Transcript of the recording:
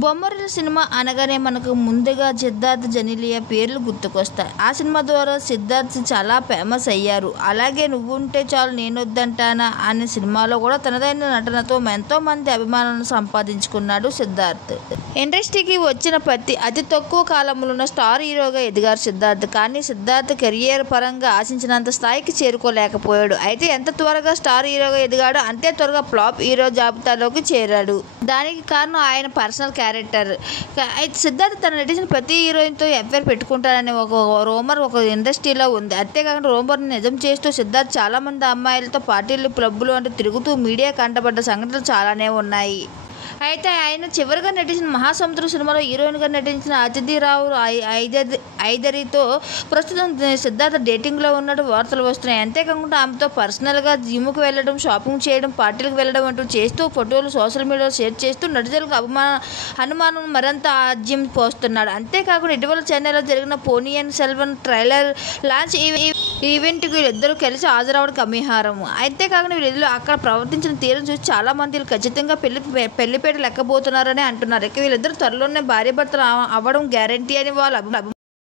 Bommarillu cinema అనగానే మనకు ముందుగా సిద్ధార్థ్, జెనీలియా పేర్లు గుర్తుకొస్తాయి. ఆ సినిమా ద్వారా సిద్ధార్థ్ చాలా ఫేమస్ అయ్యారు. అలాగే నువ్వుంటే చాలు నేనొద్దంటానా అనే సినిమాలో కూడా తనదైన నటనతో ఎంతో మంది అభిమానులను సంపాదించుకున్నాడు సిద్ధార్థ్. ఇండస్ట్రీకి వచ్చిన అతి తక్కువ కాలంలోనే స్టార్ హీరోగా ఎదిగారు సిద్ధార్థ్. కానీ సిద్ధార్థ్ కెరియర్ పరంగా ఆశించినంత స్థాయికి చేరుకోలేకపోయాడు. అయితే ఎంత త్వరగా స్టార్ హీరోగా ఎదిగాడో అంతే త్వరగా ఫ్లాప్ హీరో జాబితాలోకి చేరాడు. దానికి కారణం ఆయన పర్సనల్ క్యారెక్టర్. అయితే సిద్ధార్థ్ తన నటించిన ప్రతి హీరోయిన్తో ఎఫ్ఐఆర్ పెట్టుకుంటాడనే ఒక రూమర్ ఒక ఇండస్ట్రీలో ఉంది. అంతేకాకుండా రూమర్ని నిజం చేస్తూ సిద్ధార్థ్ చాలా మంది అమ్మాయిలతో పార్టీలు, క్లబ్బులు అంటూ తిరుగుతూ మీడియా కంటపడ్డ సంఘటనలు చాలానే ఉన్నాయి. అయితే ఆయన చివరిగా నటించిన మహాసముద్రం సినిమాలో హీరోయిన్గా నటించిన అతిథి రావు ఐదరితో ప్రస్తుతం సిద్ధార్థ్ డేటింగ్లో ఉన్నట్టు వార్తలు వస్తున్నాయి. అంతేకాకుండా ఆమెతో పర్సనల్గా జిమ్కి వెళ్ళడం, షాపింగ్ చేయడం, పార్టీలకు వెళ్ళడం అంటూ చేస్తూ ఫోటోలు సోషల్ మీడియాలో షేర్ చేస్తూ నటిజలకు అనుమానం మరింత ఆజ్యం పోస్తున్నాడు. అంతేకాకుండా ఇటీవల చెన్నైలో జరిగిన పొన్నియిన్ సెల్వన్ ట్రైలర్ లాంచ్ ఈవెంట్కి వీళ్ళిద్దరూ కలిసి హాజరవడం గమనార్హం. అంతేకాకుండా వీళ్ళిద్దరూ అక్కడ ప్రవర్తించిన తీరును చూసి చాలా మంది ఖచ్చితంగా పెళ్లిపేట లెక్కబోతున్నారని అంటున్నారు. ఇక వీళ్ళిద్దరూ త్వరలోనే భార్యాభర్తలు అవ్వడం గ్యారంటీ అని వాళ్ళు